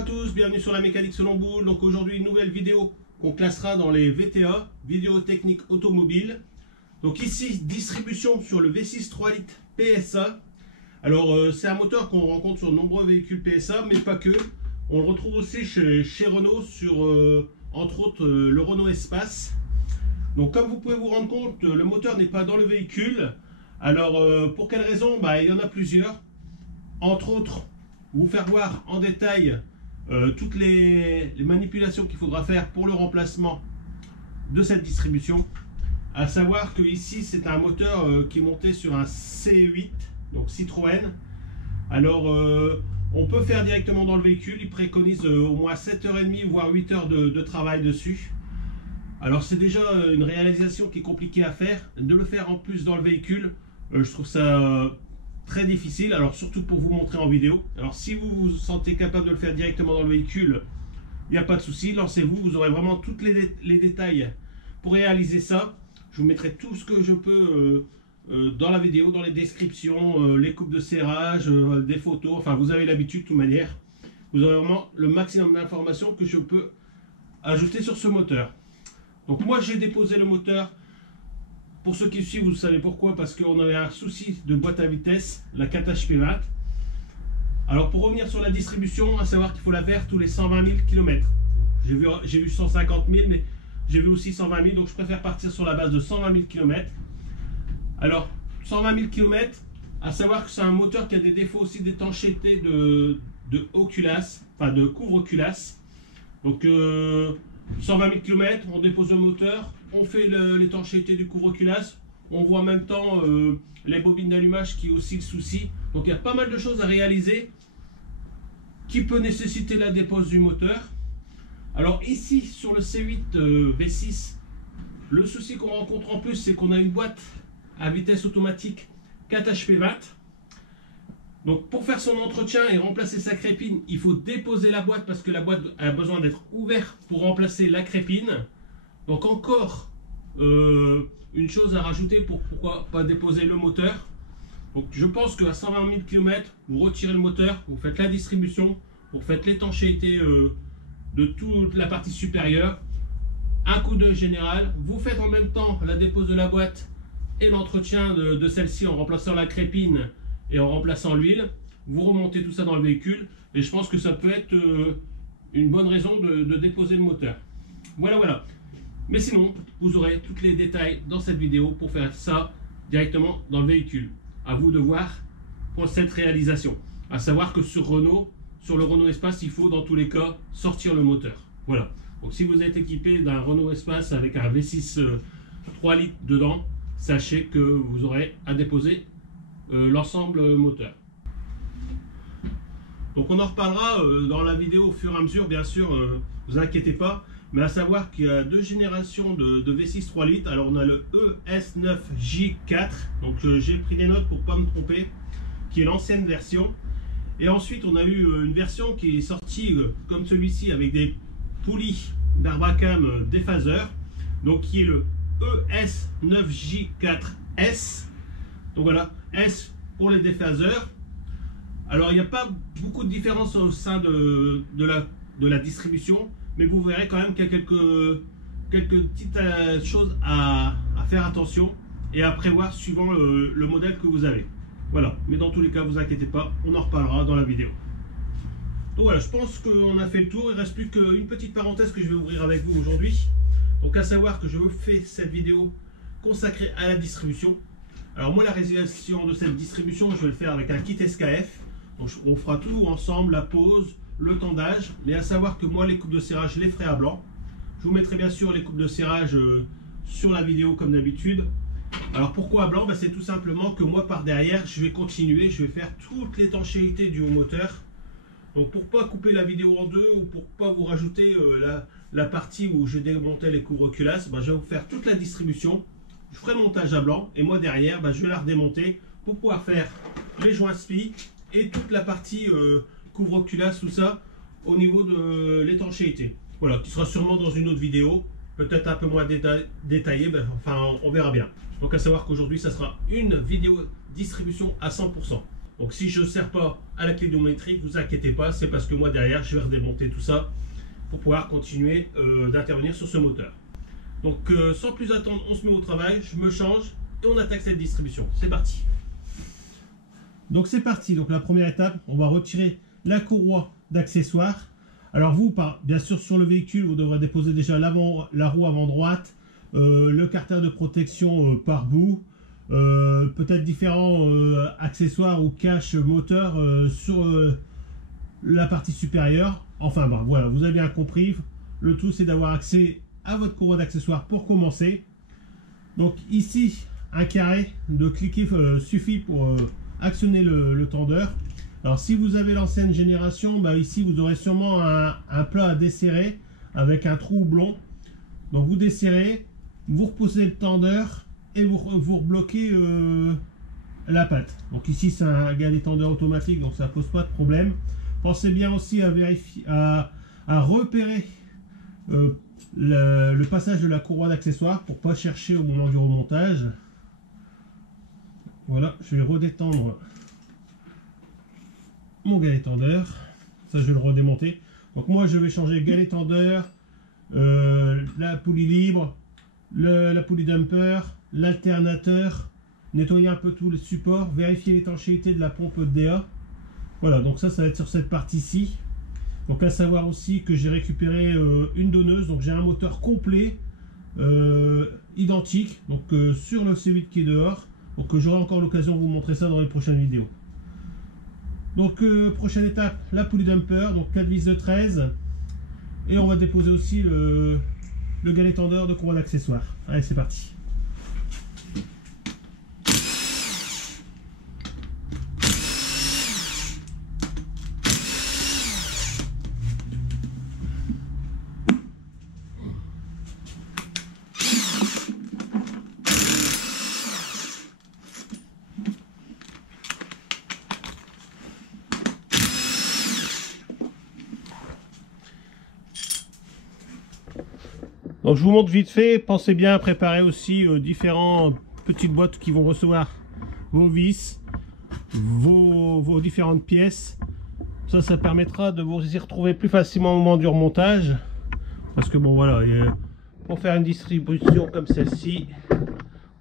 à tous, bienvenue sur la mécanique selon boule. Donc aujourd'hui une nouvelle vidéo qu'on classera dans les VTA, vidéo technique automobile. Donc ici distribution sur le V6 3 litres PSA. Alors c'est un moteur qu'on rencontre sur de nombreux véhicules PSA, mais pas que. On le retrouve aussi chez Renault sur entre autres le Renault Espace. Donc comme vous pouvez vous rendre compte, le moteur n'est pas dans le véhicule. Alors pour quelle raison? Il y en a plusieurs. Entre autres, vous faire voir en détail toutes les manipulations qu'il faudra faire pour le remplacement de cette distribution. À savoir que ici c'est un moteur qui est monté sur un C8, donc Citroën. Alors on peut faire directement dans le véhicule, il préconise au moins 7h30 voire 8 heures de travail dessus. Alors c'est déjà une réalisation qui est compliquée à faire. De le faire en plus dans le véhicule, je trouve ça très difficile, alors surtout pour vous montrer en vidéo. Alors si vous vous sentez capable de le faire directement dans le véhicule, il n'y a pas de souci, lancez-vous, vous aurez vraiment tous les détails pour réaliser ça. Je vous mettrai tout ce que je peux dans la vidéo, dans les descriptions, les coupes de serrage, des photos, enfin vous avez l'habitude de toute manière. Vous aurez vraiment le maximum d'informations que je peux ajouter sur ce moteur. Donc moi j'ai déposé le moteur. Pour ceux qui suivent, vous savez pourquoi, parce qu'on avait un souci de boîte à vitesse, la 4HP20. Alors pour revenir sur la distribution, à savoir qu'il faut la faire tous les 120 000 km. J'ai vu 150 000, mais j'ai vu aussi 120 000, donc je préfère partir sur la base de 120 000 km. Alors 120 000 km, à savoir que c'est un moteur qui a des défauts aussi d'étanchéité de haut culasse, enfin de couvre culasse. Donc 120 000 km, on dépose le moteur, on fait l'étanchéité du couvre-culasse, on voit en même temps les bobines d'allumage qui aussi le souci. Donc il y a pas mal de choses à réaliser qui peut nécessiter la dépose du moteur. Alors ici sur le C8 V6, le souci qu'on rencontre en plus, c'est qu'on a une boîte à vitesse automatique 4HP20. Donc pour faire son entretien et remplacer sa crépine, il faut déposer la boîte parce que la boîte a besoin d'être ouverte pour remplacer la crépine. Donc encore une chose à rajouter pour pourquoi pas déposer le moteur. Donc je pense qu'à 120 000 km, vous retirez le moteur, vous faites la distribution, vous faites l'étanchéité de toute la partie supérieure, un coup d'œil général, vous faites en même temps la dépose de la boîte et l'entretien de celle-ci en remplaçant la crépine et en remplaçant l'huile. Vous remontez tout ça dans le véhicule et je pense que ça peut être une bonne raison de déposer le moteur. Voilà. Mais sinon, vous aurez tous les détails dans cette vidéo pour faire ça directement dans le véhicule. À vous de voir pour cette réalisation. À savoir que sur Renault, sur le Renault Espace, il faut dans tous les cas sortir le moteur. Voilà. Donc si vous êtes équipé d'un Renault Espace avec un V6 3 litres dedans, sachez que vous aurez à déposer l'ensemble moteur. Donc on en reparlera dans la vidéo au fur et à mesure, bien sûr, vous inquiétez pas. Mais à savoir qu'il y a deux générations de V6 3 litres. Alors on a le ES9J4, donc j'ai pris des notes pour ne pas me tromper, qui est l'ancienne version. Et ensuite on a eu une version qui est sortie comme celui-ci avec des poulies d'Arbacam déphaseur, donc qui est le ES9J4S. Donc voilà, S pour les déphaseurs. Alors il n'y a pas beaucoup de différence au sein de la distribution, mais vous verrez quand même qu'il y a quelques petites choses à faire attention et à prévoir suivant le modèle que vous avez. Voilà, mais dans tous les cas, vous inquiétez pas, on en reparlera dans la vidéo. Donc voilà, je pense qu'on a fait le tour. Il ne reste plus qu'une petite parenthèse que je vais ouvrir avec vous aujourd'hui. Donc à savoir que je vous fais cette vidéo consacrée à la distribution. Alors moi, la réalisation de cette distribution, je vais le faire avec un kit SKF. Donc on fera tout ensemble, la pose, le tendage, mais à savoir que moi les coupes de serrage je les ferai à blanc. Je vous mettrai bien sûr les coupes de serrage sur la vidéo comme d'habitude. Alors pourquoi à blanc? C'est tout simplement que moi par derrière je vais continuer, je vais faire toute l'étanchéité du haut moteur. Donc pour pas couper la vidéo en deux ou pour pas vous rajouter la partie où je démontais les couvre-culasses, je vais vous faire toute la distribution. Je ferai le montage à blanc et moi derrière je vais la redémonter pour pouvoir faire les joints spi et toute la partie couvre-culasse, tout ça au niveau de l'étanchéité. Voilà, qui sera sûrement dans une autre vidéo, peut-être un peu moins détaillée, enfin on verra bien. Donc à savoir qu'aujourd'hui ça sera une vidéo distribution à 100%. Donc si je ne sers pas à la clé biométrique, vous inquiétez pas, c'est parce que moi derrière je vais redémonter tout ça pour pouvoir continuer d'intervenir sur ce moteur. Donc sans plus attendre, on se met au travail, je me change et on attaque cette distribution. C'est parti. Donc c'est parti, donc la première étape, on va retirer la courroie d'accessoires. Alors vous, bien sûr sur le véhicule, vous devrez déposer déjà la roue avant droite, le carter de protection par bout, peut-être différents accessoires ou caches moteur sur la partie supérieure. Enfin bon, voilà, vous avez bien compris. Le tout c'est d'avoir accès à votre courroie d'accessoires pour commencer. Donc ici, un carré de cliquer suffit pour actionner le tendeur. Alors si vous avez l'ancienne génération, bah, ici vous aurez sûrement un plat à desserrer avec un trou houblon. Donc vous desserrez, vous reposez le tendeur et vous rebloquez la patte. Donc ici c'est un galet tendeur automatique, donc ça pose pas de problème. Pensez bien aussi à vérifier, à repérer le passage de la courroie d'accessoires pour pas chercher au moment du remontage. Voilà, je vais redétendre mon galet tendeur. Ça je vais le redémonter. Donc moi je vais changer galet tendeur, la poulie libre, la poulie dumper, l'alternateur, nettoyer un peu tous les supports, vérifier l'étanchéité de la pompe DA. Voilà, donc ça va être sur cette partie-ci. Donc à savoir aussi que j'ai récupéré une donneuse, donc j'ai un moteur complet, identique, donc sur le C8 qui est dehors. Donc j'aurai encore l'occasion de vous montrer ça dans les prochaines vidéos. Donc prochaine étape, la poulie dumper, donc 4 vis de 13. Et on va déposer aussi le galet tendeur de courroie d'accessoires. Allez, c'est parti. Donc je vous montre vite fait, pensez bien à préparer aussi différentes petites boîtes qui vont recevoir vos vis, vos différentes pièces. Ça permettra de vous y retrouver plus facilement au moment du remontage. Parce que bon voilà, pour faire une distribution comme celle-ci,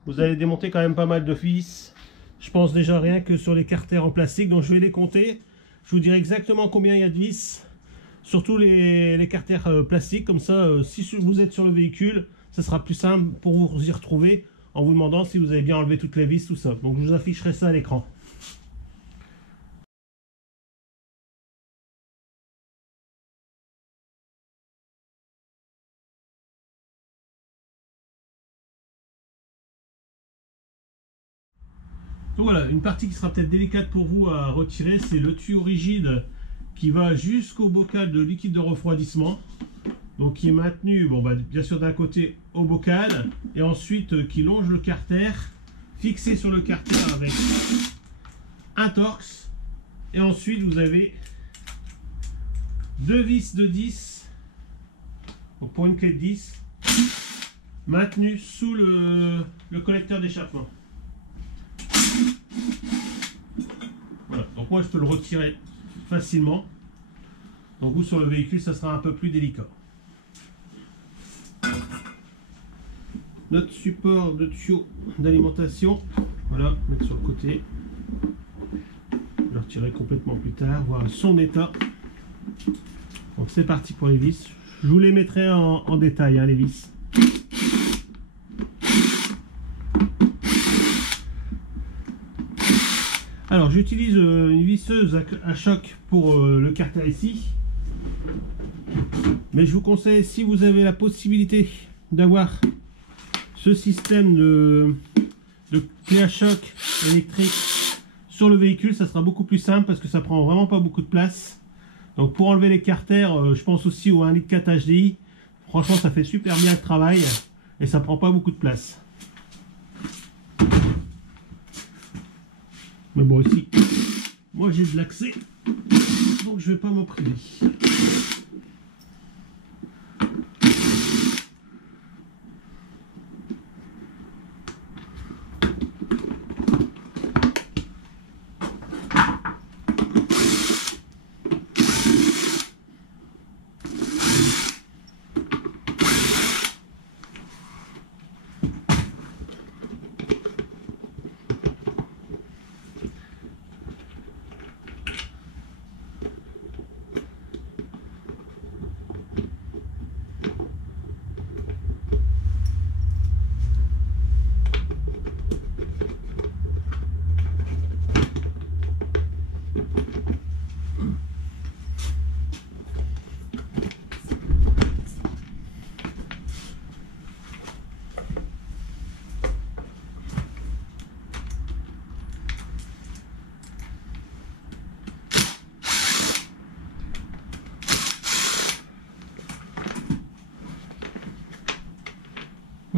vous allez démonter quand même pas mal de vis. Je pense déjà rien que sur les carters en plastique, donc je vais les compter. Je vous dirai exactement combien il y a de vis. Surtout les carters plastiques, comme ça, si vous êtes sur le véhicule, ça sera plus simple pour vous y retrouver en vous demandant si vous avez bien enlevé toutes les vis, tout ça. Donc je vous afficherai ça à l'écran. Donc voilà, une partie qui sera peut-être délicate pour vous à retirer, c'est le tuyau rigide qui va jusqu'au bocal de liquide de refroidissement. Donc qui est maintenu, bon, bah, bien sûr d'un côté au bocal, et ensuite qui longe le carter, fixé sur le carter avec un torx. Et ensuite vous avez deux vis de 10, donc pour une clé de 10, maintenue sous le collecteur d'échappement. Voilà, donc moi je peux le retirer facilement. Donc vous sur le véhicule ça sera un peu plus délicat. Notre support de tuyau d'alimentation, voilà, mettre sur le côté. Je vais le retirer complètement plus tard, voir son état. Donc c'est parti pour les vis. Je vous les mettrai en détail, hein, les vis. Alors j'utilise une visseuse à choc pour le carter ici. Mais je vous conseille, si vous avez la possibilité d'avoir ce système de clé à choc électrique sur le véhicule, ça sera beaucoup plus simple parce que ça prend vraiment pas beaucoup de place. Donc pour enlever les carters, je pense aussi au 1,4 litre HDI. Franchement ça fait super bien le travail et ça prend pas beaucoup de place. Mais bon ici, moi j'ai de l'accès, donc je vais pas m'en priver.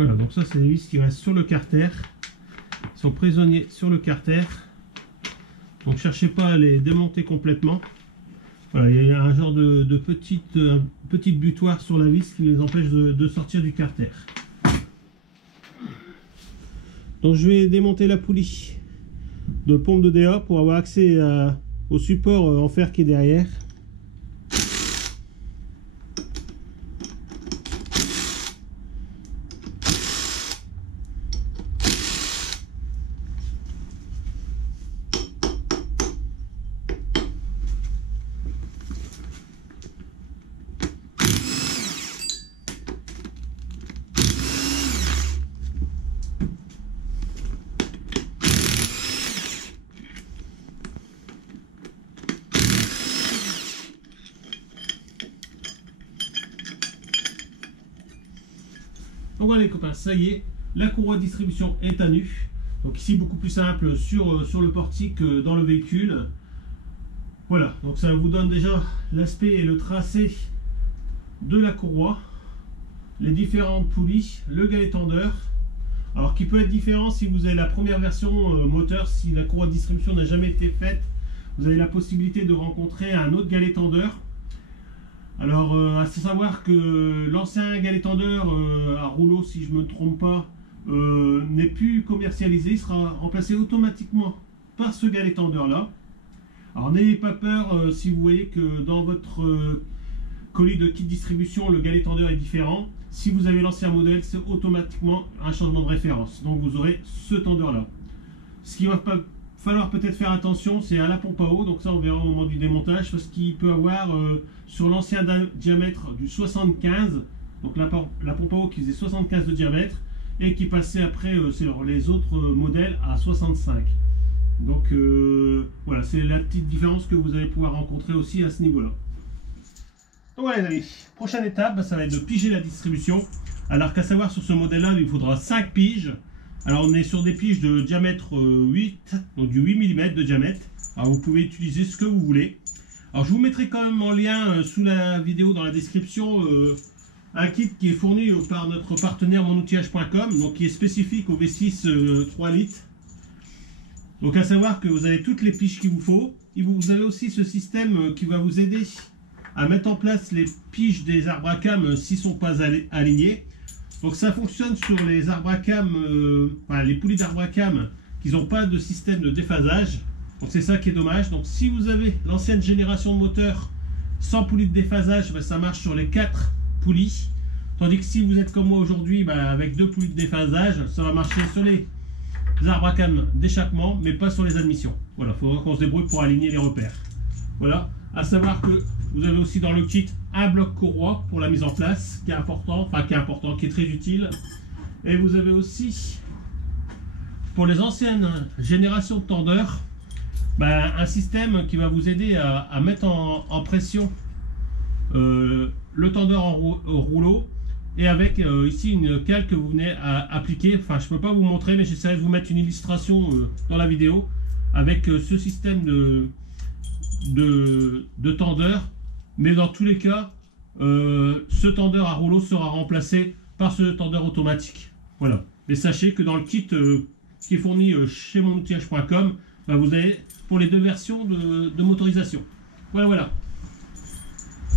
Voilà, donc ça c'est les vis qui restent sur le carter. Ils sont prisonniers sur le carter. Donc cherchez pas à les démonter complètement. Voilà, il y a un genre de petite butoir sur la vis qui les empêche de sortir du carter. Donc je vais démonter la poulie de pompe de DA pour avoir accès au support en fer qui est derrière. Donc voilà les copains, ça y est, la courroie de distribution est à nu. Donc ici beaucoup plus simple sur le portique que dans le véhicule. Voilà, donc ça vous donne déjà l'aspect et le tracé de la courroie, les différentes poulies, le galet tendeur. Alors qui peut être différent si vous avez la première version moteur, si la courroie de distribution n'a jamais été faite, vous avez la possibilité de rencontrer un autre galet tendeur. Alors, à savoir que l'ancien galet tendeur à rouleau, si je ne me trompe pas, n'est plus commercialisé. Il sera remplacé automatiquement par ce galet tendeur là. Alors, n'ayez pas peur si vous voyez que dans votre colis de kit distribution, le galet tendeur est différent. Si vous avez l'ancien modèle, c'est automatiquement un changement de référence. Donc, vous aurez ce tendeur là. Ce qui va pas falloir peut-être faire attention, c'est à la pompe à eau, donc ça on verra au moment du démontage, parce qu'il peut avoir sur l'ancien diamètre du 75, donc la pompe à eau qui faisait 75 de diamètre, et qui passait après sur les autres modèles à 65. Donc voilà, c'est la petite différence que vous allez pouvoir rencontrer aussi à ce niveau-là. Donc voilà les amis, prochaine étape, ça va être de piger la distribution. Alors qu'à savoir sur ce modèle-là, il faudra 5 piges. Alors on est sur des piges de diamètre 8, donc du 8 mm de diamètre. Alors vous pouvez utiliser ce que vous voulez. Alors je vous mettrai quand même en lien sous la vidéo dans la description un kit qui est fourni par notre partenaire monoutillage.com, donc qui est spécifique au V6 3 litres. Donc à savoir que vous avez toutes les piges qu'il vous faut. Et vous avez aussi ce système qui va vous aider à mettre en place les piges des arbres à cam s'ils ne sont pas alignés. Donc ça fonctionne sur les arbres à cam, enfin les poulies d'arbres à cam qui n'ont pas de système de déphasage. Donc c'est ça qui est dommage. Donc si vous avez l'ancienne génération de moteur sans poulie de déphasage, ça marche sur les 4 poulies. Tandis que si vous êtes comme moi aujourd'hui avec 2 poulies de déphasage, ça va marcher sur les arbres à cam d'échappement, mais pas sur les admissions. Voilà, il faudra qu'on se débrouille pour aligner les repères. Voilà, à savoir que vous avez aussi dans le kit un bloc courroie pour la mise en place, qui est important, qui est très utile. Et vous avez aussi, pour les anciennes générations de tendeurs, un système qui va vous aider à mettre en pression le tendeur au rouleau, et avec ici une cale que vous venez à appliquer. Enfin, je ne peux pas vous montrer, mais j'essaierai de vous mettre une illustration dans la vidéo avec ce système de tendeur. Mais dans tous les cas, ce tendeur à rouleau sera remplacé par ce tendeur automatique. Voilà. Mais sachez que dans le kit qui est fourni chez monoutillage.com, vous avez pour les 2 versions de motorisation. Voilà.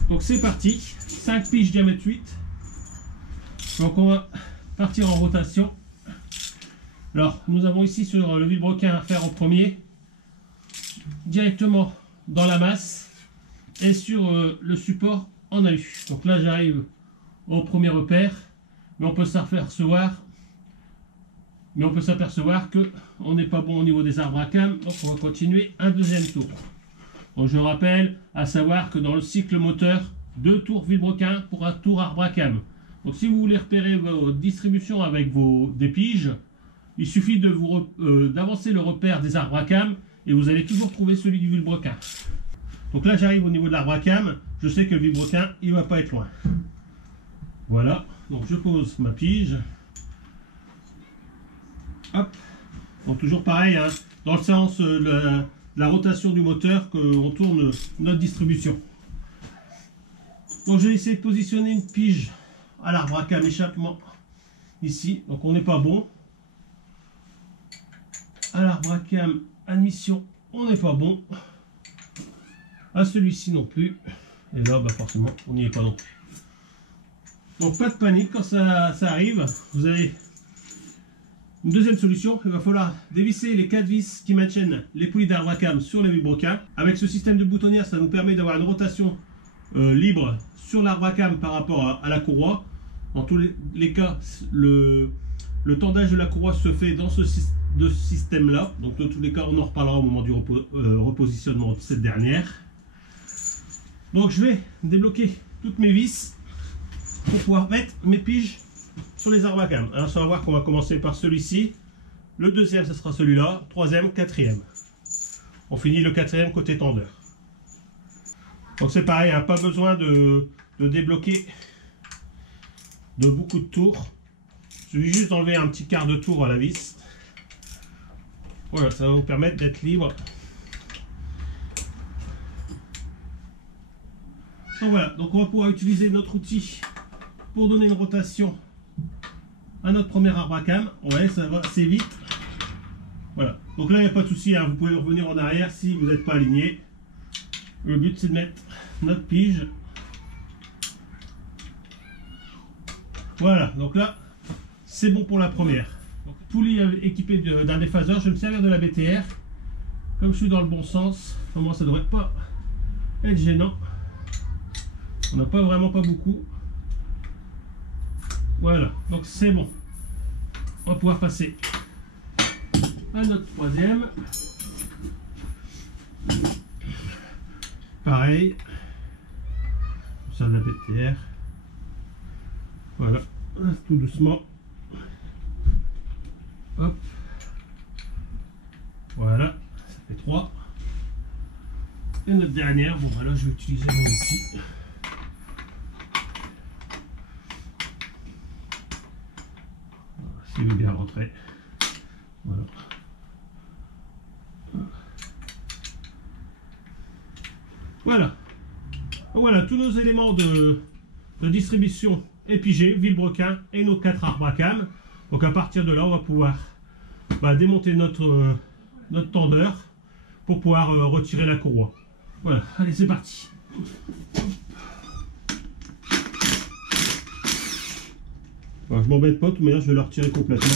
Donc c'est parti. 5 piges diamètre 8. Donc on va partir en rotation. Alors nous avons ici sur le vilebrequin à faire en premier, directement dans la masse et sur le support en AU. Donc là j'arrive au premier repère, mais on peut s'apercevoir que on n'est pas bon au niveau des arbres à cam, donc on va continuer un deuxième tour. Donc je rappelle, à savoir que dans le cycle moteur, 2 tours vilebrequin pour un tour arbre à cam. Donc si vous voulez repérer vos distributions avec des piges, il suffit d'avancer le repère des arbres à cam et vous allez toujours trouver celui du vilebrequin. Donc là j'arrive au niveau de l'arbre à cam, je sais que le vilebrequin il va pas être loin. Voilà, donc je pose ma pige. Hop, donc toujours pareil, hein, dans le sens de la rotation du moteur qu'on tourne notre distribution. Donc je vais essayer de positionner une pige à l'arbre à cam échappement ici, donc on n'est pas bon. À l'arbre à cam, admission, on n'est pas bon. À celui-ci non plus. Et là, bah forcément, on n'y est pas non plus. Donc pas de panique quand ça arrive. Vous avez une deuxième solution. Il va falloir dévisser les 4 vis qui maintiennent les poulies d'arbre à cam sur les vilebrequins. Avec ce système de boutonnière, ça nous permet d'avoir une rotation libre sur l'arbre à cam par rapport à la courroie. Dans tous les cas, le tendage de la courroie se fait dans ce système là. Donc dans tous les cas, on en reparlera au moment du repositionnement de cette dernière. Donc je vais débloquer toutes mes vis pour pouvoir mettre mes piges sur les arbres à cam. Alors ça va voir qu'on va commencer par celui-ci. Le deuxième, ce sera celui-là. Troisième, quatrième. On finit le quatrième côté tendeur. Donc c'est pareil, hein, pas besoin de débloquer de beaucoup de tours. Il suffit juste d'enlever un petit quart de tour à la vis. Voilà, ça va vous permettre d'être libre. Donc voilà, donc on va pouvoir utiliser notre outil pour donner une rotation à notre premier arbre à cam. Ouais, ça va assez vite. Voilà, donc là il n'y a pas de souci, hein. Vous pouvez revenir en arrière si vous n'êtes pas aligné. Le but c'est de mettre notre pige. Voilà, donc là c'est bon pour la première. Donc, poulie équipée d'un déphaseur, je vais me servir de la BTR. Comme je suis dans le bon sens, pour moi ça ne devrait pas être gênant. On n'a vraiment pas beaucoup. Voilà, donc c'est bon. On va pouvoir passer à notre troisième. Pareil. Ça de la BTR. Voilà, tout doucement. Hop. Voilà, ça fait 3. Et notre dernière, bon voilà, je vais utiliser mon outil. S'il veut bien rentrer. Voilà. Voilà. Voilà, tous nos éléments de distribution épigés, vilebrequin et nos 4 arbres à cam. Donc à partir de là, on va pouvoir démonter notre tendeur pour pouvoir retirer la courroie. Voilà, allez, c'est parti. Bon, je m'embête pas, de toute manière je vais le retirer complètement.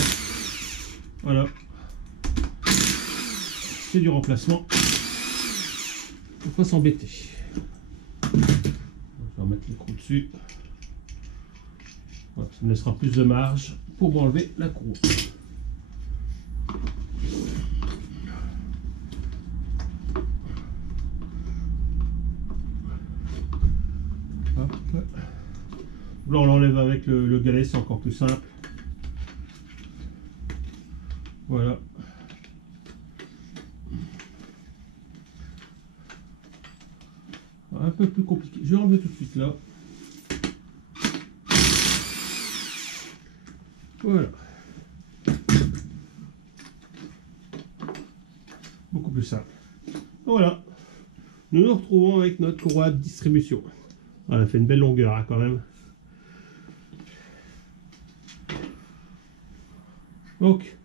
Voilà. C'est du remplacement. Faut pas s'embêter. Je vais remettre l'écrou dessus. Voilà, ça me laissera plus de marge pour m'enlever la courroie. Hop. Là on l'enlève avec le galet, c'est encore plus simple. Voilà. Un peu plus compliqué. Je vais enlever tout de suite là. Voilà. Beaucoup plus simple. Voilà. Nous nous retrouvons avec notre courroie de distribution. Elle a fait une belle longueur hein, quand même. Donc,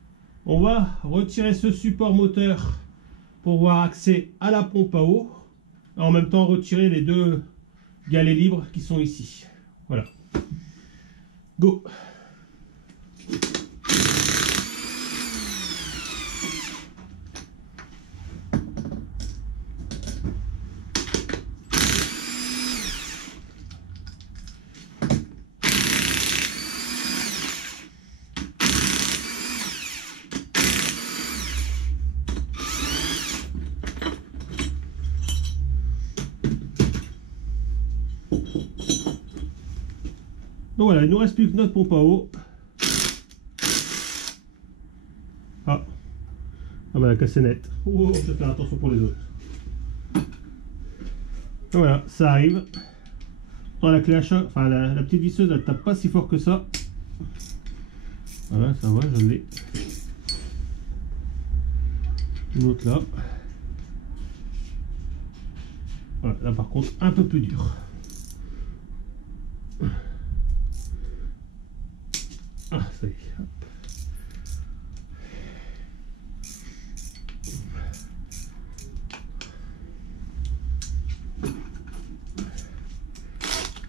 on va retirer ce support moteur pour avoir accès à la pompe à eau. En même temps, retirer les 2 galets libres qui sont ici. Voilà. Go! Donc voilà, il nous reste plus que notre pompe à eau. Ah bah la casse est nette. Oh, je vais faire attention pour les autres. Donc voilà, ça arrive. La clé à choc, enfin la petite visseuse, elle tape pas si fort que ça. Voilà, ça va, je l'ai. Une autre là. Voilà, là par contre, un peu plus dur. Ah, fait. Hop.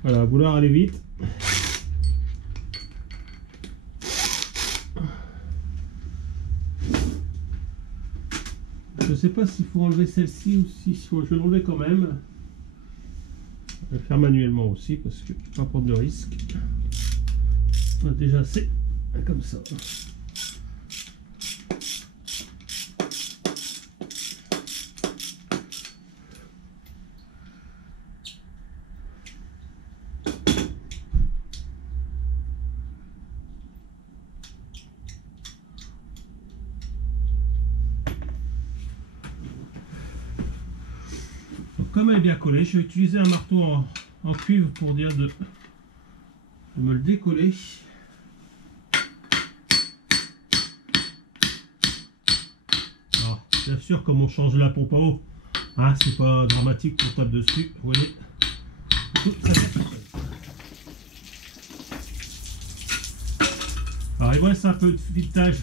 Voilà, vouloir aller vite. Je sais pas s'il faut enlever celle-ci ou si je vais l'enlever quand même. Je vais le faire manuellement aussi parce que je ne vais pas prendre de risque. On a déjà assez comme ça. Comme elle est bien collée, je vais utiliser un marteau en cuivre pour dire de me le décoller. Alors, bien sûr, comme on change la pompe à eau, hein, c'est pas dramatique qu'on tape dessus, vous voyez. Tout, ça fait tout seul. Alors, il me reste un peu de filetage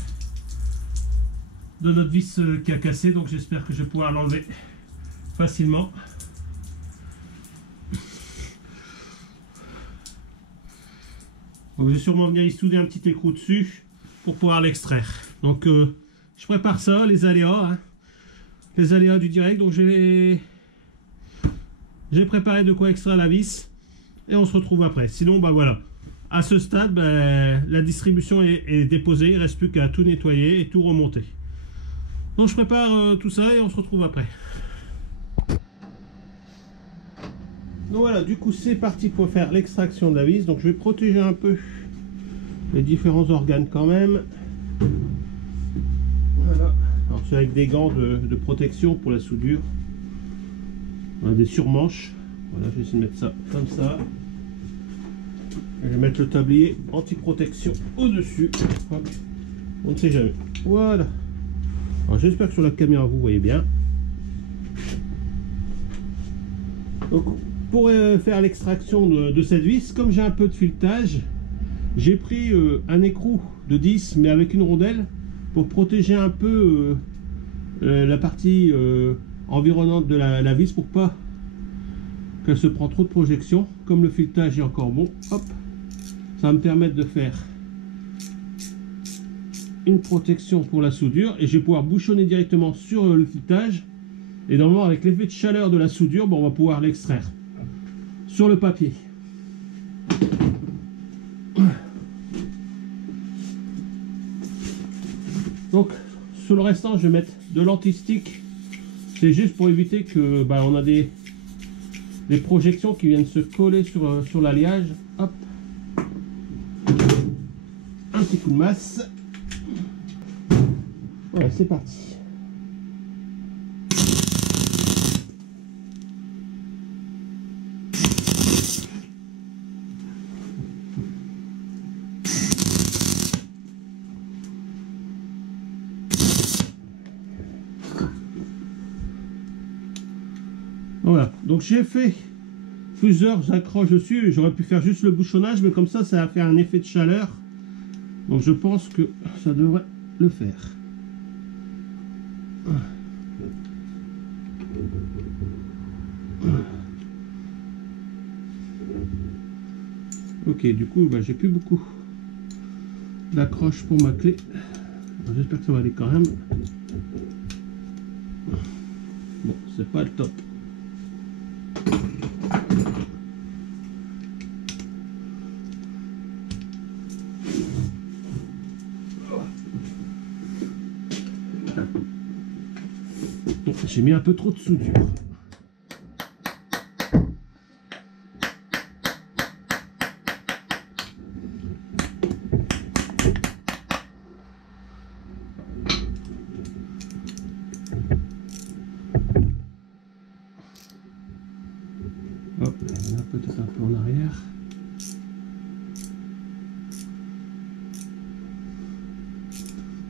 de notre vis qui a cassé, donc j'espère que je vais pouvoir l'enlever facilement. Donc je vais sûrement venir y souder un petit écrou dessus pour pouvoir l'extraire. Donc je prépare ça, les aléas, hein, les aléas du direct. Donc j'ai préparé de quoi extraire la vis et on se retrouve après. Sinon bah voilà, à ce stade la distribution est déposée, il ne reste plus qu'à tout nettoyer et tout remonter. Donc je prépare tout ça et on se retrouve après. Donc voilà, du coup c'est parti pour faire l'extraction de la vis. Donc je vais protéger un peu les différents organes quand même. Voilà. Alors c'est avec des gants de protection pour la soudure. On a des surmanches. Voilà, je vais essayer de mettre ça comme ça. Je vais mettre le tablier anti-protection au-dessus. On ne sait jamais. Voilà. Alors j'espère que sur la caméra vous voyez bien. Donc, pour faire l'extraction de cette vis, comme j'ai un peu de filetage, j'ai pris un écrou de 10 mais avec une rondelle pour protéger un peu la partie environnante de la vis pour pas qu'elle se prenne trop de projection. Comme le filetage est encore bon, hop, ça va me permettre de faire une protection pour la soudure et je vais pouvoir bouchonner directement sur le filetage et normalement avec l'effet de chaleur de la soudure, bon, on va pouvoir l'extraire sur le papier. Donc sur le restant je vais mettre de l'anti-stick. C'est juste pour éviter que on a des projections qui viennent se coller sur l'alliage. Hop, un petit coup de masse. Voilà, c'est parti. Voilà, donc j'ai fait plusieurs accroches dessus. J'aurais pu faire juste le bouchonnage, mais comme ça va faire un effet de chaleur. Donc je pense que ça devrait le faire. Ok, du coup j'ai plus beaucoup d'accroches pour ma clé. J'espère que ça va aller quand même. Bon, c'est pas le top. J'ai mis un peu trop de soudure. Hop, il y en a peut-être un peu en arrière.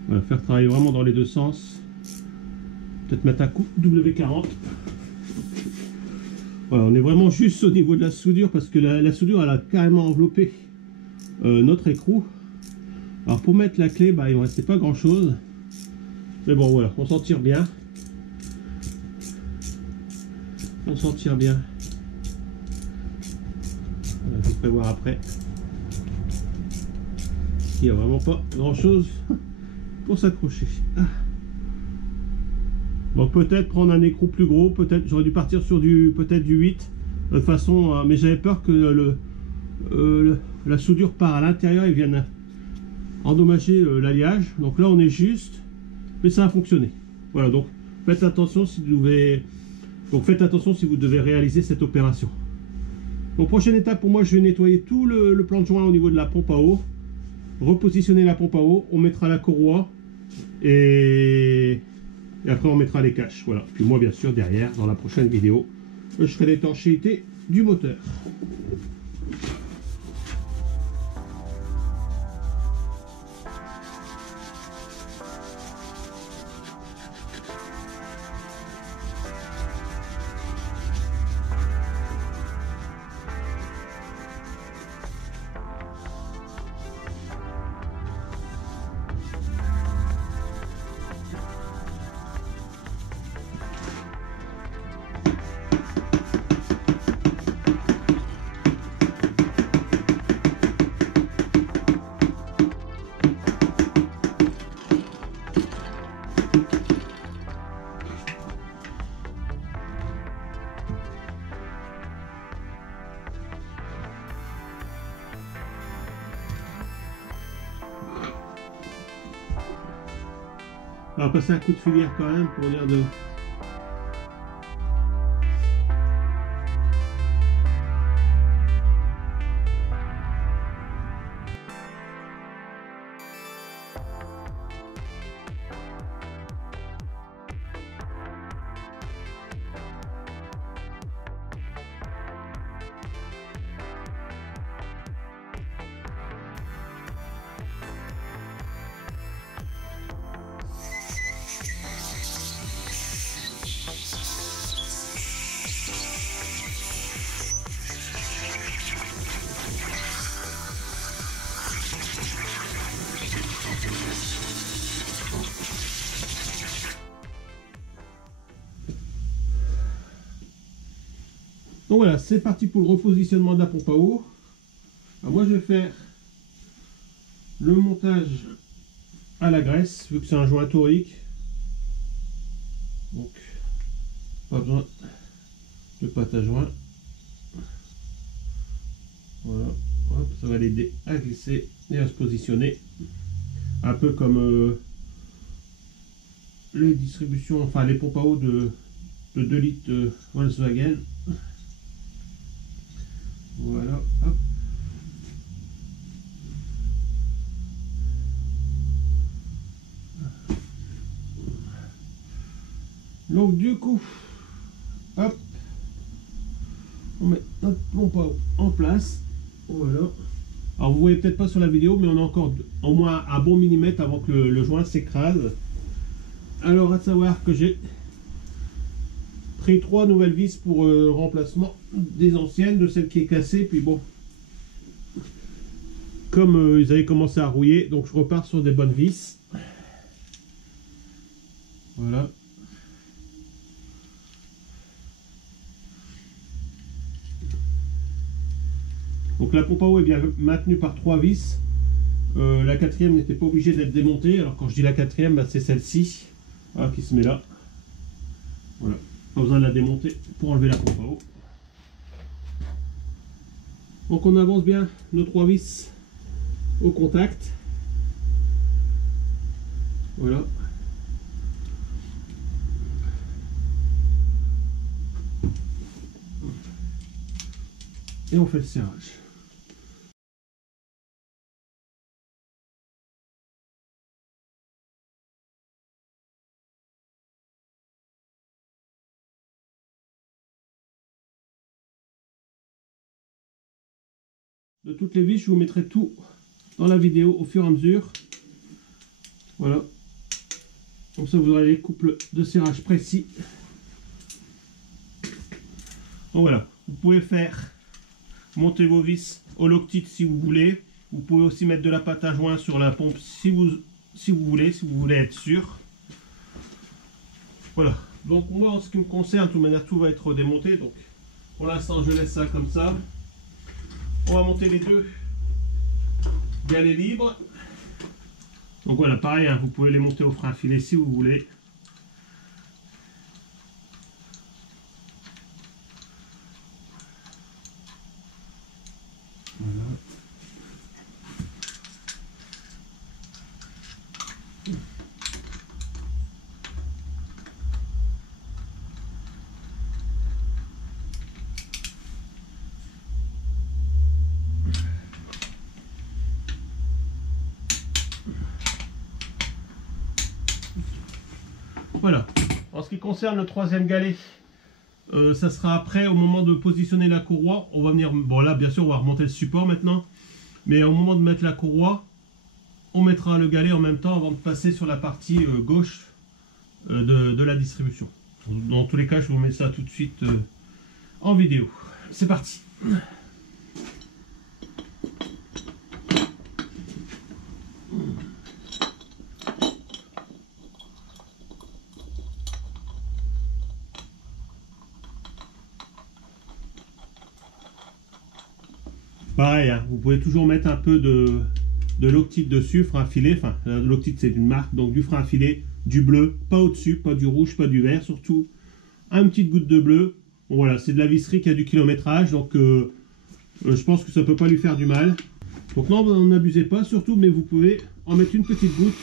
Voilà, faire travailler vraiment dans les deux sens. Peut-être mettre un coup W40. Voilà, on est vraiment juste au niveau de la soudure parce que la soudure elle a carrément enveloppé notre écrou. Alors pour mettre la clé, bah, il ne me restait pas grand chose. Mais bon voilà, on s'en tire bien. On s'en tire bien. Voilà, je vais prévoir après. Il n'y a vraiment pas grand chose pour s'accrocher. Donc peut-être prendre un écrou plus gros, peut-être j'aurais dû partir sur peut-être du 8. De toute façon, mais j'avais peur que la soudure part à l'intérieur et vienne endommager l'alliage. Donc là on est juste, mais ça a fonctionné. Voilà, donc faites attention si vous devez réaliser cette opération. Donc prochaine étape pour moi, je vais nettoyer tout le plan de joint au niveau de la pompe à eau, repositionner la pompe à eau, on mettra la courroie et après on mettra les caches. Voilà. Puis moi bien sûr derrière dans la prochaine vidéo, je ferai l'étanchéité du moteur. On va passer un coup de filière quand même pour dire de... Donc voilà, c'est parti pour le repositionnement de la pompe à eau. Alors moi je vais faire le montage à la graisse, vu que c'est un joint torique. Donc pas besoin de pâte à joint. Voilà, hop, ça va l'aider à glisser et à se positionner. Un peu comme les distributions, enfin les pompes à eau de 2 litres Volkswagen. Voilà, hop. Donc du coup, hop, on met notre pompe à eau en place. Voilà. Alors vous voyez peut-être pas sur la vidéo, mais on a encore au moins un bon millimètre avant que le joint s'écrase. Alors à savoir que j'ai pris 3 nouvelles vis pour remplacement des anciennes, de celle qui est cassée. Puis bon, comme ils avaient commencé à rouiller, donc je repars sur des bonnes vis. Voilà. Donc la pompe à eau est bien maintenue par 3 vis. La quatrième n'était pas obligée d'être démontée. Alors quand je dis la quatrième, bah, c'est celle-ci, voilà, qui se met là. Voilà. Pas besoin de la démonter pour enlever la pompe à eau. Donc on avance bien nos 3 vis au contact. Voilà. Et on fait le serrage. De toutes les vis, je vous mettrai tout dans la vidéo au fur et à mesure. Voilà. Comme ça, vous aurez les couples de serrage précis. Donc voilà, vous pouvez faire monter vos vis au loctite si vous voulez, Vous pouvez aussi mettre de la pâte à joint sur la pompe si vous voulez être sûr. Voilà. Donc moi, en ce qui me concerne, de toute manière, tout va être démonté. Donc pour l'instant, je laisse ça comme ça. On va monter les deux galets libres. Donc voilà, pareil, hein, vous pouvez les monter au frein à filet si vous voulez. Voilà. Voilà. En ce qui concerne le troisième galet, ça sera après, au moment de positionner la courroie. On va venir, bon là bien sûr on va remonter le support maintenant, mais au moment de mettre la courroie, on mettra le galet en même temps avant de passer sur la partie gauche de la distribution. Dans tous les cas, je vous mets ça tout de suite en vidéo. C'est parti. Pareil, hein, vous pouvez toujours mettre un peu de loctite dessus, frein à filet. Enfin, loctite c'est une marque, donc du frein à filet, du bleu, pas au-dessus, pas du rouge, pas du vert, surtout une petite goutte de bleu. Bon, voilà, c'est de la visserie qui a du kilométrage, donc je pense que ça peut pas lui faire du mal. Donc non, vous n'en abusez pas surtout, mais vous pouvez en mettre une petite goutte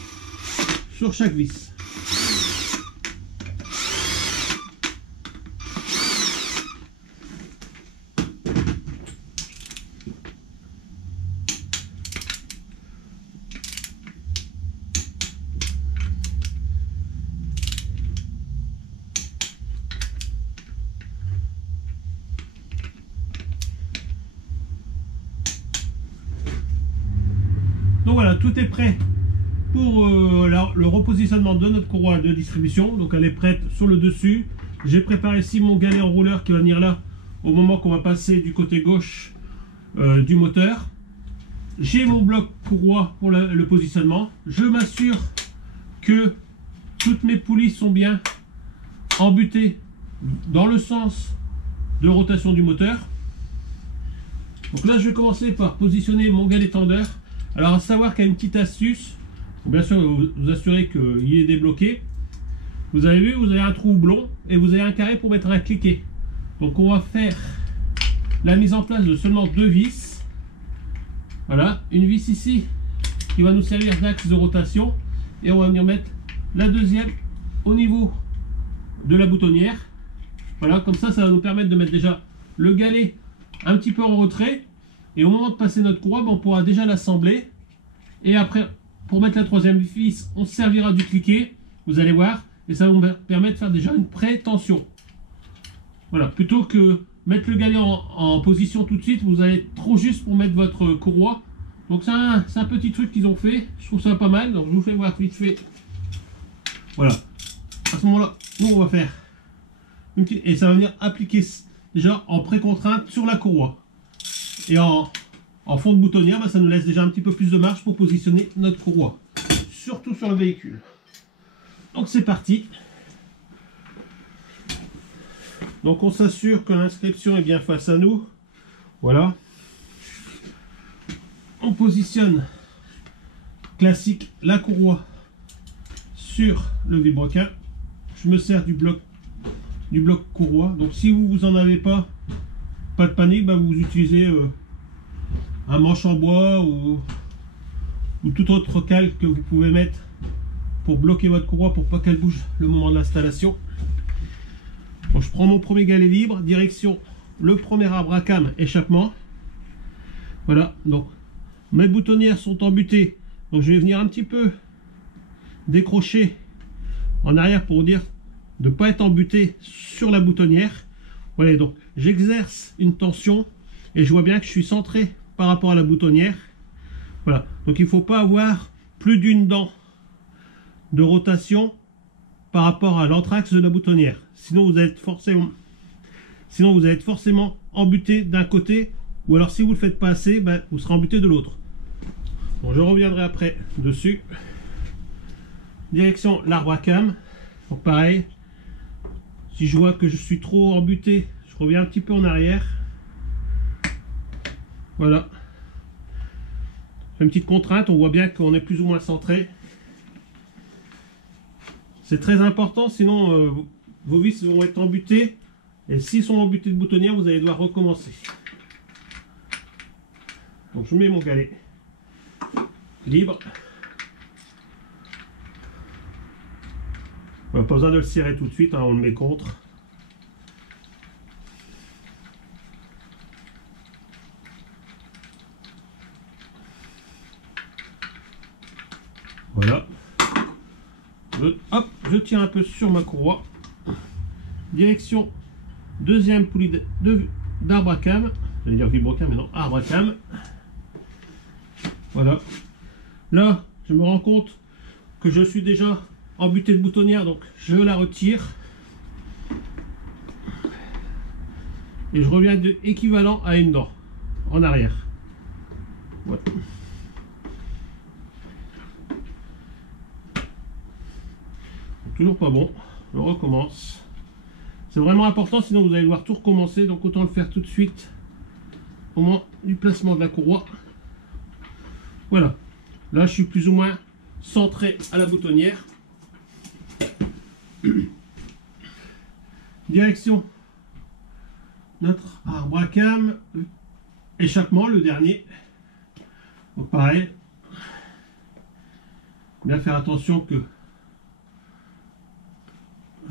sur chaque vis. Donc voilà, tout est prêt pour le repositionnement de notre courroie de distribution. Donc elle est prête sur le dessus. J'ai préparé ici mon galet enrouleur qui va venir là au moment qu'on va passer du côté gauche du moteur. J'ai mon bloc courroie pour le positionnement. Je m'assure que toutes mes poulies sont bien embutées dans le sens de rotation du moteur. Donc là, je vais commencer par positionner mon galet tendeur. Alors, à savoir qu'il y a une petite astuce. Bien sûr, vous assurez qu'il est débloqué. Vous avez vu, vous avez un trou houblon et vous avez un carré pour mettre un cliquet. Donc, on va faire la mise en place de seulement 2 vis. Voilà, une vis ici qui va nous servir d'axe de rotation. Et on va venir mettre la deuxième au niveau de la boutonnière. Voilà, comme ça, ça va nous permettre de mettre déjà le galet un petit peu en retrait. Et au moment de passer notre courroie, on pourra déjà l'assembler. Et après, pour mettre la troisième vis, on se servira du cliquet. Vous allez voir. Et ça va nous permettre de faire déjà une pré-tension. Voilà. Plutôt que mettre le galet en position tout de suite, vous allez être trop juste pour mettre votre courroie. Donc c'est un petit truc qu'ils ont fait. Je trouve ça pas mal. Donc je vous fais voir vite fait. Voilà. À ce moment-là, nous on va faire une petite... Et ça va venir appliquer déjà en pré-contrainte sur la courroie. Et en fond de boutonnière, ça nous laisse déjà un petit peu plus de marge pour positionner notre courroie. Surtout sur le véhicule. Donc c'est parti. Donc on s'assure que l'inscription est bien face à nous. Voilà. On positionne classique la courroie sur le vilebrequin. Je me sers du bloc courroie. Donc si vous en avez pas de panique, vous utilisez un manche en bois ou tout autre calque que vous pouvez mettre pour bloquer votre courroie pour pas qu'elle bouge le moment de l'installation. Donc je prends mon premier galet libre, direction le premier arbre à cam, échappement. Voilà, donc mes boutonnières sont embutées, donc je vais venir un petit peu décrocher en arrière pour dire de ne pas être embuté sur la boutonnière. Voilà, donc j'exerce une tension et je vois bien que je suis centré par rapport à la boutonnière. Voilà, donc il ne faut pas avoir plus d'une dent de rotation par rapport à l'entraxe de la boutonnière. Sinon vous allez être forcément embuté d'un côté, ou alors si vous ne le faites pas assez, vous serez embuté de l'autre. Bon, je reviendrai après dessus. Direction l'arbre à cam. Donc pareil, si je vois que je suis trop embuté, je reviens un petit peu en arrière. Voilà. Une petite contrainte, on voit bien qu'on est plus ou moins centré. C'est très important, sinon vos vis vont être embutées. Et s'ils sont embutés de boutonnière, vous allez devoir recommencer. Donc je mets mon galet libre. Pas besoin de le serrer tout de suite, hein, on le met contre. Voilà. Hop, je tire un peu sur ma courroie. Direction deuxième poulie d'arbre à cam. J'allais dire vibrocam, mais non, arbre à cam. Voilà. Là, je me rends compte que je suis déjà embuté de boutonnière, donc je la retire. Et je reviens de équivalent à une dent en arrière. Voilà. Toujours pas bon, je recommence. C'est vraiment important, sinon vous allez devoir tout recommencer, donc autant le faire tout de suite au moment du placement de la courroie. Voilà, là je suis plus ou moins centré à la boutonnière. Direction notre arbre à cam, échappement, le dernier. Donc pareil, bien faire attention que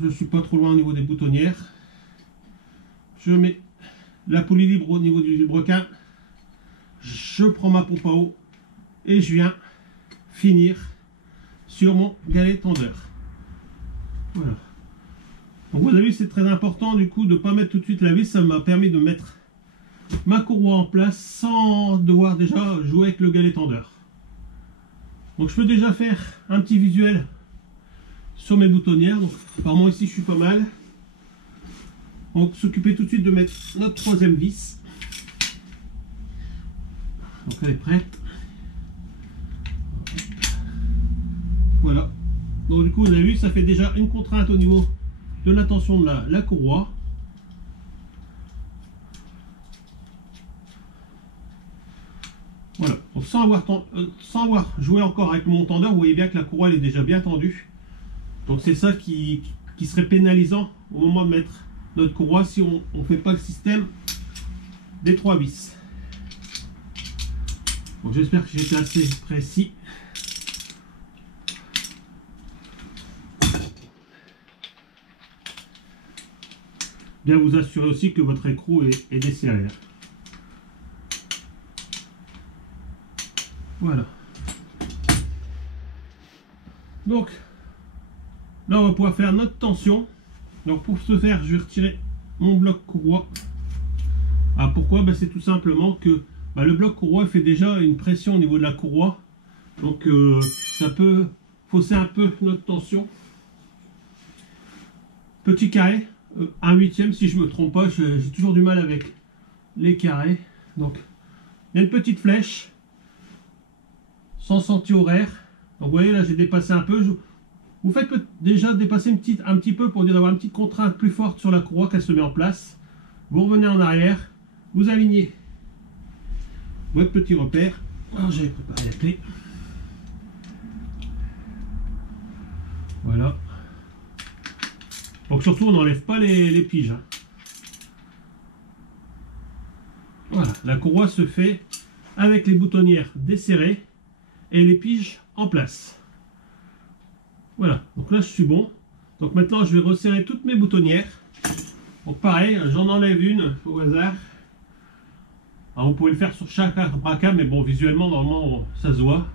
je ne suis pas trop loin au niveau des boutonnières. Je mets la poulie libre au niveau du vilebrequin. Je prends ma pompe à eau et je viens finir sur mon galet tendeur. Voilà. Donc vous avez vu, c'est très important du coup de ne pas mettre tout de suite la vis. Ça m'a permis de mettre ma courroie en place sans devoir déjà jouer avec le galet tendeur. Donc je peux déjà faire un petit visuel sur mes boutonnières. Donc apparemment ici je suis pas mal. On va s'occuper tout de suite de mettre notre troisième vis. Donc elle est prête. Voilà. Donc du coup vous avez vu, ça fait déjà une contrainte au niveau de la tension de la courroie. Voilà. Donc sans avoir joué encore avec mon tendeur, vous voyez bien que la courroie elle est déjà bien tendue. Donc c'est ça qui serait pénalisant au moment de mettre notre courroie si on ne fait pas le système des 3 vis. Donc j'espère que j'ai été assez précis. Bien vous assurer aussi que votre écrou est desserré. Voilà. Donc là on va pouvoir faire notre tension. Donc pour ce faire, je vais retirer mon bloc courroie. Ah, pourquoi? C'est tout simplement que le bloc courroie fait déjà une pression au niveau de la courroie. Donc ça peut fausser un peu notre tension. Petit carré, 1/8 si je me trompe pas. J'ai toujours du mal avec les carrés. Donc il y a une petite flèche. 100 centi-horaires. Donc vous voyez là j'ai dépassé un peu. Vous faites déjà dépasser un petit peu pour dire d'avoir une petite contrainte plus forte sur la courroie qu'elle se met en place. Vous revenez en arrière, vous alignez votre petit repère. Alors j'avais préparé la clé. Voilà. Donc surtout on n'enlève pas les piges. Hein. Voilà, la courroie se fait avec les boutonnières desserrées et les piges en place. Voilà, donc là je suis bon. Donc maintenant je vais resserrer toutes mes boutonnières. Donc pareil, j'en enlève une au hasard. Alors vous pouvez le faire sur chaque arbre à cam, mais bon visuellement normalement ça se voit.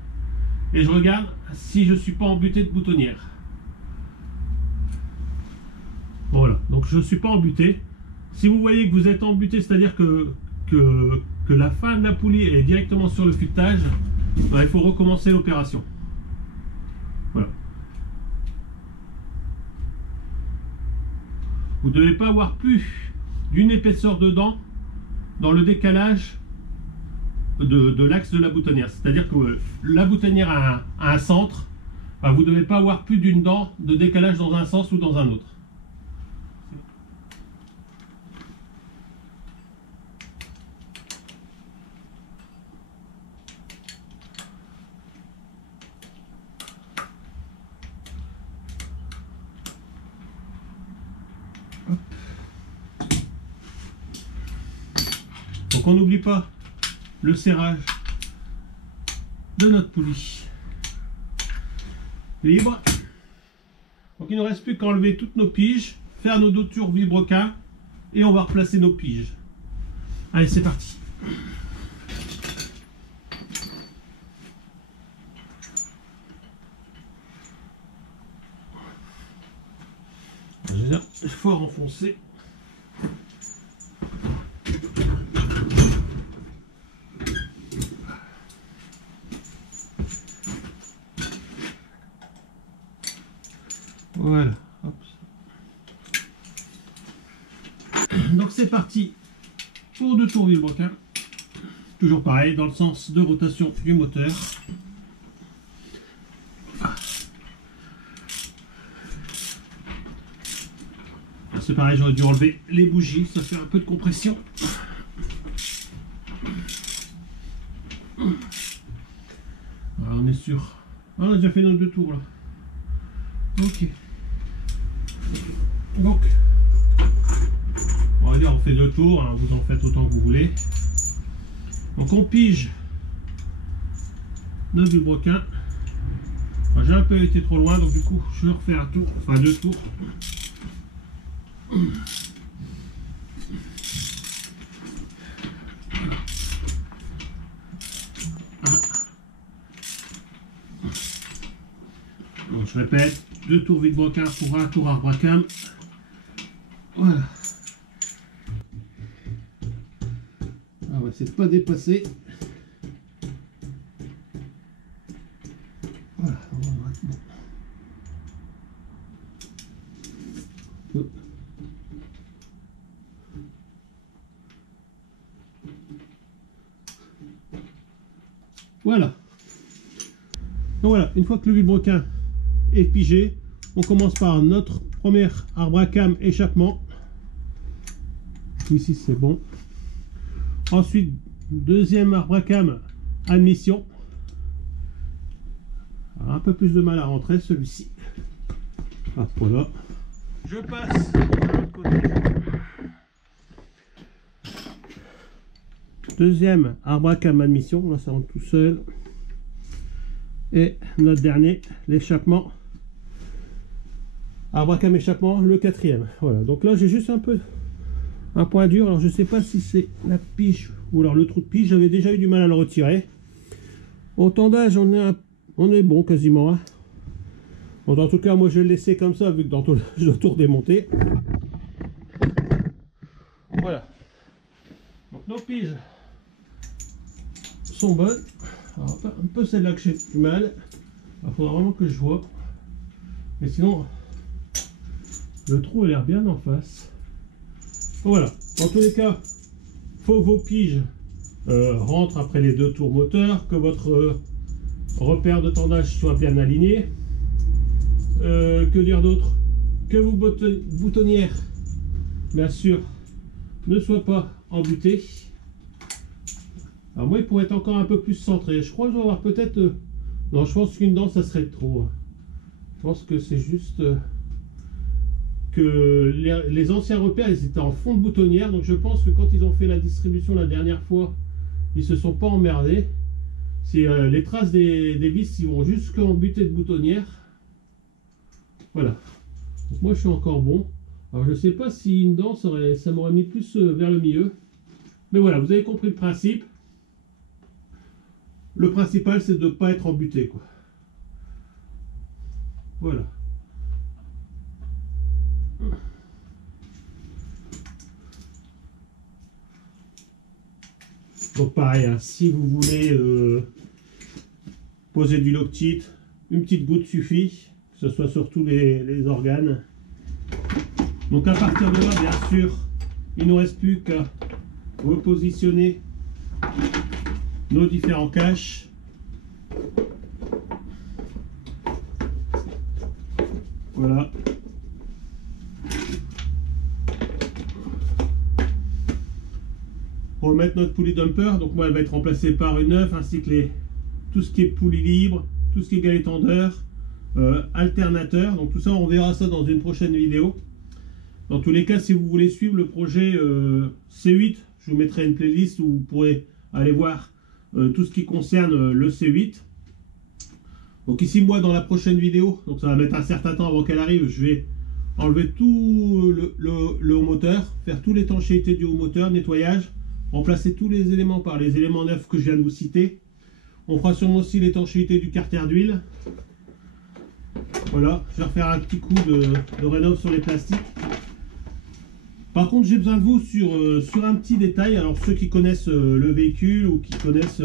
Et je regarde si je ne suis pas embuté de boutonnière. Voilà, donc je ne suis pas embuté. Si vous voyez que vous êtes embuté, c'est-à-dire que la fin de la poulie est directement sur le furetage, il faut recommencer l'opération. Voilà. Vous ne devez pas avoir plus d'une épaisseur de dent dans le décalage de l'axe de la boutonnière. C'est-à-dire que la boutonnière a un centre, bah, vous ne devez pas avoir plus d'une dent de décalage dans un sens ou dans un autre. Donc on n'oublie pas le serrage de notre poulie libre. Donc il ne reste plus qu'à enlever toutes nos piges, faire nos 2 tours vilebrequin et on va replacer nos piges. Allez, c'est parti. Il faut renfoncer. Voilà. Hop. Donc c'est parti pour 2 tours vilebrequin. Toujours pareil, dans le sens de rotation du moteur. C'est pareil, j'aurais dû enlever les bougies, ça fait un peu de compression. Alors on est sûr. Ah, on a déjà fait nos 2 tours là. Ok. Donc, on va dire on fait 2 tours, hein, vous en faites autant que vous voulez. Donc on pige notre vilebrequin. J'ai un peu été trop loin, donc du coup je vais refaire un tour, enfin 2 tours. Donc je répète, 2 tours vilebrequin pour 1 tour arbre-à-cam. Voilà. On va essayer de pas dépasser. Voilà, on va être bon. Voilà. Donc voilà, une fois que le vilebrequin est pigé, on commence par notre premier arbre-à-cam échappement. Ici c'est bon. Ensuite, deuxième arbre-à-cam admission. Alors, un peu plus de mal à rentrer celui-ci. Ah, voilà. Je passe de l'autre côté. Deuxième arbre-à-cam admission, là ça rentre tout seul. Et notre dernier, l'échappement. Arbre-à-cam échappement, le 4e. Voilà, donc là j'ai juste un point dur. Alors je sais pas si c'est la pige ou alors le trou de pige. J'avais déjà eu du mal à le retirer. Au tendage, on est bon quasiment. Hein. Bon, en tout cas, moi je vais le laisser comme ça vu que dans tout, je dois tout redémonter. Voilà. Donc nos piges sont bonnes. Alors, un peu celle-là que j'ai du mal. Il faudra vraiment que je vois. Mais sinon, le trou a l'air bien en face. Voilà. Dans tous les cas, faut que vos piges rentrent après les 2 tours moteurs, que votre repère de tendage soit bien aligné. Que dire d'autre? Que vos boutonnières, bien sûr, ne soient pas embutées. Alors moi, il pourrait être encore un peu plus centré. Je crois que je vais avoir peut-être... Non, je pense qu'une dent, ça serait trop. Je pense que c'est juste que les anciens repères, ils étaient en fond de boutonnière. Donc je pense que quand ils ont fait la distribution la dernière fois, ils se sont pas emmerdés. C'est les traces des vis, ils vont jusqu'en butée de boutonnière. Voilà. Donc moi, je suis encore bon. Alors je sais pas si une dent, ça m'aurait mis plus vers le milieu. Mais voilà, vous avez compris le principe. Le principal, c'est de ne pas être embuté, quoi. Voilà. Donc pareil, hein, si vous voulez poser du loctite, une petite goutte suffit, que ce soit sur tous les organes. Donc à partir de là, bien sûr, il ne nous reste plus qu'à repositionner nos différents caches. Voilà. On va mettre notre poulie dumper. Donc moi elle va être remplacée par une neuve, ainsi que tout ce qui est poulie libre, tout ce qui est galet tendeur, alternateur. Donc tout ça on verra ça dans une prochaine vidéo. Dans tous les cas, si vous voulez suivre le projet C8, je vous mettrai une playlist où vous pourrez aller voir tout ce qui concerne le C8. Donc ici, moi, dans la prochaine vidéo, donc ça va mettre un certain temps avant qu'elle arrive, je vais enlever tout le haut moteur, faire toute l'étanchéité du haut moteur, nettoyage, remplacer tous les éléments par les éléments neufs que je viens de vous citer. On fera sûrement aussi l'étanchéité du carter d'huile. Voilà, je vais refaire un petit coup de rénov sur les plastiques. Par contre, j'ai besoin de vous sur un petit détail. Alors, ceux qui connaissent le véhicule ou qui connaissent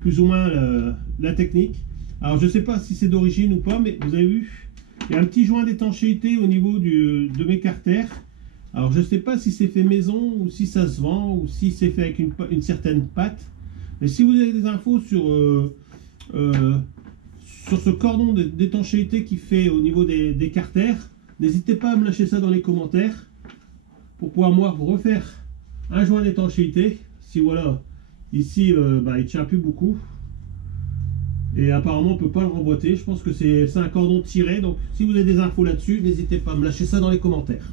plus ou moins la technique. Alors, je ne sais pas si c'est d'origine ou pas, mais vous avez vu, il y a un petit joint d'étanchéité au niveau de mes carters. Alors, je ne sais pas si c'est fait maison ou si ça se vend ou si c'est fait avec une certaine pâte. Mais si vous avez des infos sur ce cordon d'étanchéité qui fait au niveau des carters, n'hésitez pas à me lâcher ça dans les commentaires pour pouvoir moi refaire un joint d'étanchéité. Si voilà, ici il tient plus beaucoup et apparemment on peut pas le remboîter. Je pense que c'est un cordon tiré, donc si vous avez des infos là-dessus, n'hésitez pas à me lâcher ça dans les commentaires.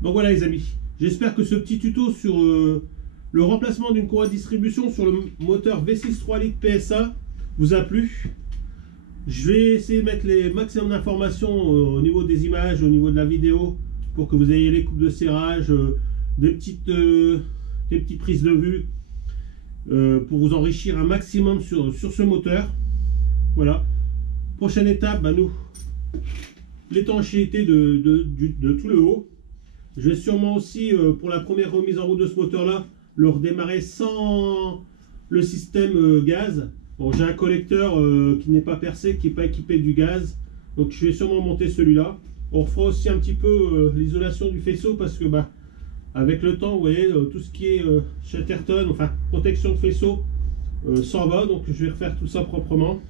Donc voilà les amis, j'espère que ce petit tuto sur le remplacement d'une courroie de distribution sur le moteur V6 3 litres PSA vous a plu. Je vais essayer de mettre les maximum d'informations au niveau des images, au niveau de la vidéo, pour que vous ayez les coupes de serrage, des petites prises de vue, pour vous enrichir un maximum sur ce moteur. Voilà. Prochaine étape, nous, l'étanchéité de tout le haut. Je vais sûrement aussi, pour la première remise en route de ce moteur-là, le redémarrer sans le système gaz. Bon, j'ai un collecteur qui n'est pas percé, qui n'est pas équipé du gaz, donc je vais sûrement monter celui-là. On refera aussi un petit peu l'isolation du faisceau, parce que avec le temps, vous voyez, tout ce qui est Chatterton, enfin protection de faisceau, s'en va, donc je vais refaire tout ça proprement.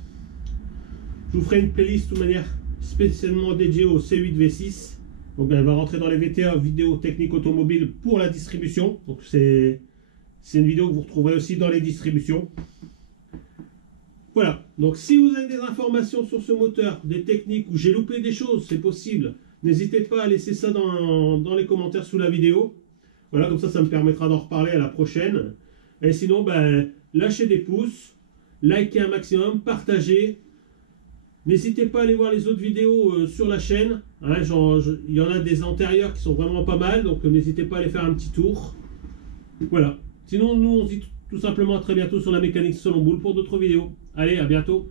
Je vous ferai une playlist de toute manière spécialement dédiée au C8 V6, donc elle va rentrer dans les VTA, vidéo technique automobile pour la distribution, donc c'est une vidéo que vous retrouverez aussi dans les distributions. Voilà, donc si vous avez des informations sur ce moteur, des techniques où j'ai loupé des choses, c'est possible, n'hésitez pas à laisser ça dans les commentaires sous la vidéo. Voilà, comme ça me permettra d'en reparler à la prochaine. Et sinon, lâchez des pouces, likez un maximum, partagez. N'hésitez pas à aller voir les autres vidéos sur la chaîne. Hein, il y en a des antérieures qui sont vraiment pas mal, donc n'hésitez pas à aller faire un petit tour. Voilà, sinon nous on se dit tout simplement à très bientôt sur la mécanique selon boule pour d'autres vidéos. Allez, à bientôt.